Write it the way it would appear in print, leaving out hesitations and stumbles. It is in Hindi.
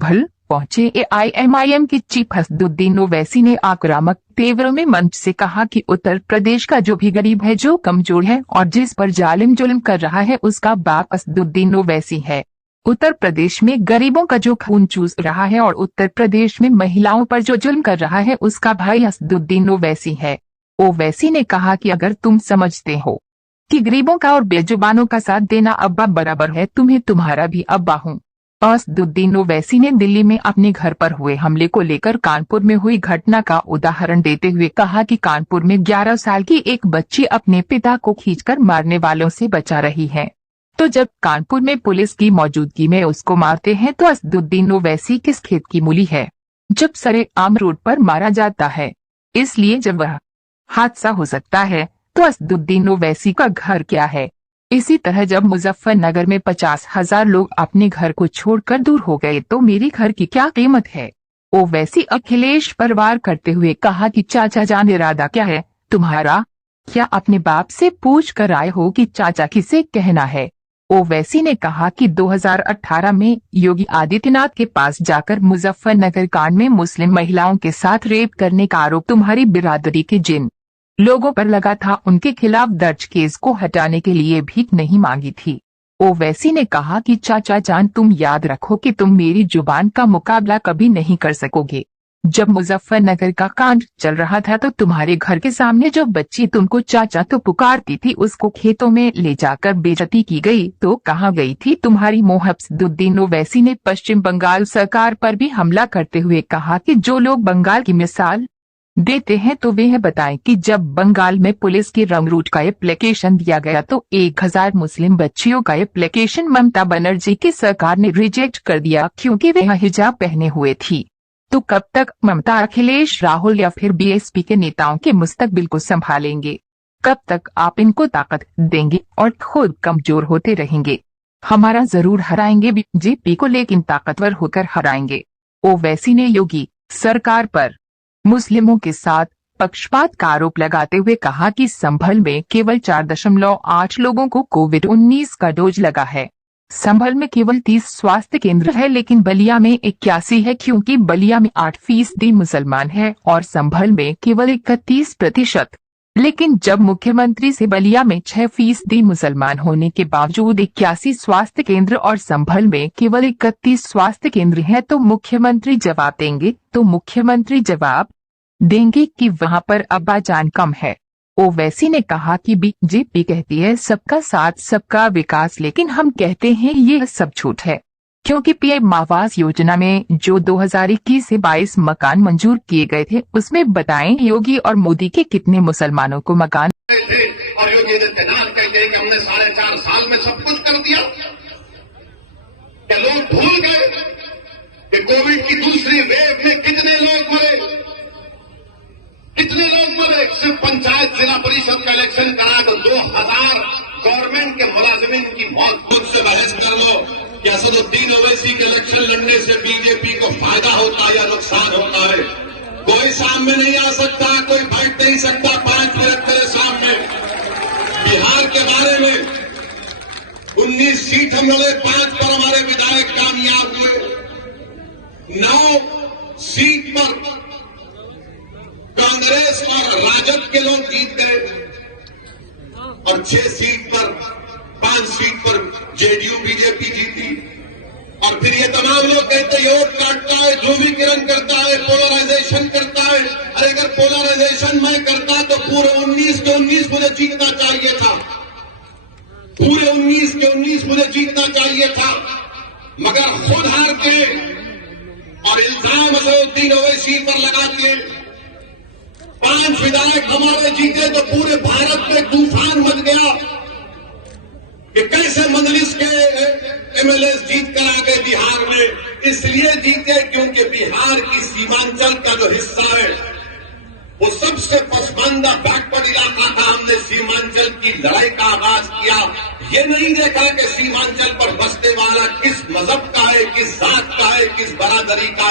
संभल पहुंचे एआईएमआईएम के चीफ असदुद्दीन ओवैसी ने आक्रामक तेवर में मंच से कहा कि उत्तर प्रदेश का जो भी गरीब है, जो कमजोर है और जिस पर जालिम जुल्म कर रहा है, उसका बाप असदुद्दीन ओवैसी है। उत्तर प्रदेश में गरीबों का जो खून चूस रहा है और उत्तर प्रदेश में महिलाओं पर जो जुल्म कर रहा है, उसका भाई असदुद्दीन ओवैसी है। ओवैसी ने कहा कि अगर तुम समझते हो कि गरीबों का और बेजुबानों का साथ देना अब्बा बराबर है, तुम्हें तुम्हारा भी अब्बा हूँ। असदुद्दीन ओवैसी ने दिल्ली में अपने घर पर हुए हमले को लेकर कानपुर में हुई घटना का उदाहरण देते हुए कहा कि कानपुर में 11 साल की एक बच्ची अपने पिता को खींचकर मारने वालों से बचा रही है, तो जब कानपुर में पुलिस की मौजूदगी में उसको मारते हैं तो असदुद्दीन ओवैसी किस खेत की मूली है जब सरेआम रोड पर मारा जाता है। इसलिए जब वह हादसा हो सकता है तो असदुद्दीन ओवैसी का घर क्या है। इसी तरह जब मुजफ्फरनगर में 50,000 लोग अपने घर को छोड़कर दूर हो गए तो मेरे घर की क्या कीमत है। ओवैसी अखिलेश पर वार करते हुए कहा कि चाचा जान इरादा क्या है तुम्हारा, क्या अपने बाप से पूछ कर आए हो कि चाचा किसे कहना है। ओवैसी ने कहा कि 2018 में योगी आदित्यनाथ के पास जाकर मुजफ्फरनगर कांड में मुस्लिम महिलाओं के साथ रेप करने का आरोप तुम्हारी बिरादरी के जिन लोगों पर लगा था, उनके खिलाफ दर्ज केस को हटाने के लिए भीख नहीं मांगी थी। ओवैसी ने कहा कि चाचा जान तुम याद रखो कि तुम मेरी जुबान का मुकाबला कभी नहीं कर सकोगे। जब मुजफ्फरनगर का कांड चल रहा था तो तुम्हारे घर के सामने जो बच्ची तुमको चाचा तो पुकारती थी, उसको खेतों में ले जाकर बेइज्जती की गई तो कहाँ गई थी तुम्हारी मोह। असदुद्दीन ओवैसी ने पश्चिम बंगाल सरकार पर भी हमला करते हुए कहा कि जो लोग बंगाल की मिसाल देते हैं तो वे बताएं कि जब बंगाल में पुलिस की रंगरूट का एप्लीकेशन दिया गया तो 1000 मुस्लिम बच्चियों का एप्लीकेशन ममता बनर्जी की सरकार ने रिजेक्ट कर दिया क्योंकि वे हिजाब पहने हुए थी। तो कब तक ममता, अखिलेश, राहुल या फिर बीएसपी के नेताओं के मुस्तकबिल को संभालेंगे? कब तक आप इनको ताकत देंगे और खुद कमजोर होते रहेंगे? हमारा जरूर हराएंगे बीजेपी को, लेकिन ताकतवर होकर हराएंगे। ओवैसी ने योगी सरकार पर मुस्लिमों के साथ पक्षपात का आरोप लगाते हुए कहा कि संभल में केवल 4.8 लोगों को कोविड-19 का डोज लगा है। संभल में केवल 30 स्वास्थ्य केंद्र है, लेकिन बलिया में 81 है क्योंकि बलिया में 8% मुसलमान है और संभल में केवल 31%। लेकिन जब मुख्यमंत्री से बलिया में 6% मुसलमान होने के बावजूद 81 स्वास्थ्य केंद्र और संभल में केवल 31 स्वास्थ्य केंद्र हैं तो मुख्यमंत्री जवाब देंगे कि वहां पर अब्बाजान कम है। ओवैसी ने कहा कि बीजेपी कहती है सबका साथ सबका विकास, लेकिन हम कहते हैं ये सब झूठ है क्योंकि पीएम आवास योजना में जो 2021 से 22 मकान मंजूर किए गए थे उसमें बताएं योगी और मोदी के कितने मुसलमानों को मकान थे। और योगी आदित्यनाथ कहते हैं कि हमने 4.5 साल में सब कुछ कर दिया। क्या लोग भूल गए कि कोविड की दूसरी वेव में कितने लोग मरे? सिर्फ पंचायत जिला परिषद का इलेक्शन करा तो 2000 गवर्नमेंट के मुलाजिमीन की मौत। खुद से बहस कर लो कि असदुद्दीन ओवैसी के इलेक्शन लड़ने से बीजेपी को फायदा होता है या नुकसान होता है। कोई सामने नहीं आ सकता, कोई बैठ नहीं सकता 5 मिनट तेरे सामने। बिहार के बारे में 19 सीट हम लड़े, 5 पर हमारे विधायक कामयाब हुए। 9 सीट पर कांग्रेस और राजद के लोग जीत गए और 6 सीट पर 5 सीट पर जेडीयू बीजेपी जीती। और फिर ये तमाम लोग कहते हैं वोट काटता है, ध्रुवीकरण करता है, पोलराइजेशन करता है। अरे अगर पोलराइजेशन मैं करता तो पूरे 19 के 19 मुझे जीतना चाहिए था, पूरे 19 के 19 मुझे जीतना चाहिए था, मगर खुद हार के और इल्जाम असदुद्दीन ओवैसी पर लगाते 5 विधायक हमारे जीते तो पूरे भारत में तूफान मच गया कि कैसे मजलिस के एमएलए जीत कर आ गए बिहार में। इसलिए जीते क्योंकि बिहार की सीमांचल का जो हिस्सा है वो सबसे पसमानदा बैकवर्ड इलाका था। हमने सीमांचल की लड़ाई का आगाज किया। ये नहीं देखा कि सीमांचल पर बसने वाला किस मजहब का है, किस जात का है, किस बरादरी का है।